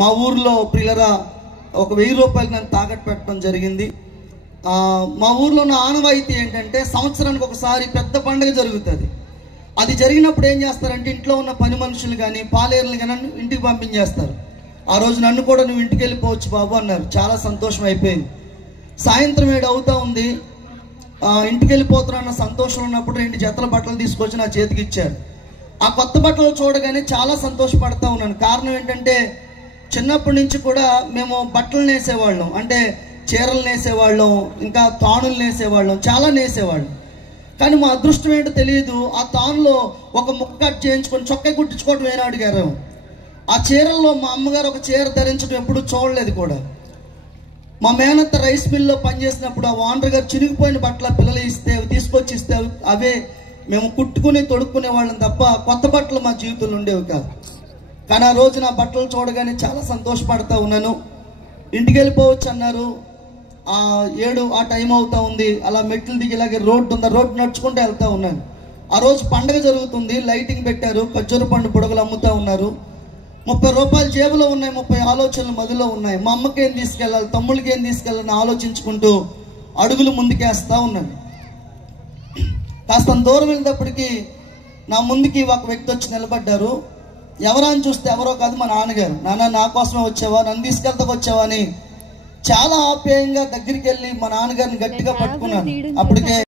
మా ఊర్లో ప్రియులరా ఒక 1000 రూపాయలు నేను తాకట్టు పెట్టడం జరిగింది. మా ఊర్లో ఉన్న ఆనవాయితీ ఏంటంటే సంవత్సరానికి ఒకసారి పెద్ద పండుగ జరుగుతుంది. అది జరిగినప్పుడు ఏం చేస్తారంటే ఇంట్లో ఉన్న పని మనుషులు కానీ పాలేరులు కానీ ఇంటికి పంపించేస్తారు. ఆ రోజు నన్ను కూడా నువ్వు ఇంటికి వెళ్ళిపోవచ్చు బాబు అన్నారు. చాలా సంతోషం అయిపోయింది. సాయంత్రం 7 అవుతా ఉంది. ఇంటికి వెళ్ళిపోతున్నా సంతోషం ఉన్నప్పుడు 2 జతల బట్టలు తీసుకొచ్చి నా చేతికి ఇచ్చారు. ఆ కొత్త బట్టలు చూడగానే చాలా సంతోషపడతా ఉన్నాను. కారణం ఏంటంటే చిన్నప్పటి నుంచి కూడా మేము బట్టలు నేసేవాళ్ళం, అంటే చీరలు నేసేవాళ్ళం, ఇంకా తాణులు నేసేవాళ్ళం, చాలా నేసేవాళ్ళం. కానీ మా అదృష్టం ఏంటో తెలియదు, ఆ తానులో ఒక ముక్క కట్ చేయించుకొని చొక్కా కుట్టించుకోవడం ఏనా అడిగారు. ఆ చీరల్లో మా అమ్మగారు ఒక చీర ధరించడం ఎప్పుడు చూడలేదు కూడా. మా మేనత్త రైస్ మిల్లో పనిచేసినప్పుడు ఆ ఓనర్ గారు చినిగిపోయిన బట్టల పిల్లలు ఇస్తే తీసుకొచ్చి ఇస్తే అవే మేము కుట్టుకుని తొడుక్కునే వాళ్ళం తప్ప కొత్త బట్టలు మా జీవితంలో ఉండేవి కాదు. కానీ ఆ రోజు నా బట్టలు చూడగానే చాలా సంతోషపడతా ఉన్నాను. ఇంటికి వెళ్ళిపోవచ్చు అన్నారు. 7 ఆ టైం అవుతా ఉంది. అలా మెట్లు దిగి ఇలాగే రోడ్డు ఉంది, రోడ్డు నడుచుకుంటూ వెళ్తా ఉన్నాను. ఆ రోజు పండగ జరుగుతుంది, లైటింగ్ పెట్టారు, ఖర్జూర పండు బుడగలు అమ్ముతూ ఉన్నారు. 30 రూపాయలు జేబులో ఉన్నాయి, 30 ఆలోచనలు మదిలో ఉన్నాయి. మా అమ్మకి ఏం తీసుకెళ్ళాలి, తమ్ముళ్ళకి ఏం తీసుకెళ్ళాలని ఆలోచించుకుంటూ అడుగులు ముందుకేస్తా ఉన్నాను. కాస్త దూరం వెళ్ళేటప్పటికి నా ముందుకి ఒక వ్యక్తి వచ్చి నిలబడ్డారు. ఎవరా అని చూస్తే ఎవరో కాదు, మా నాన్నగారు. నాన్న నా కోసమే వచ్చావా, నన్ను తీసుకెళ్తాకు వచ్చావా అని చాలా ఆప్యాయంగా దగ్గరికి వెళ్ళి మా నాన్నగారిని గట్టిగా పట్టుకున్నాను. అప్పటికే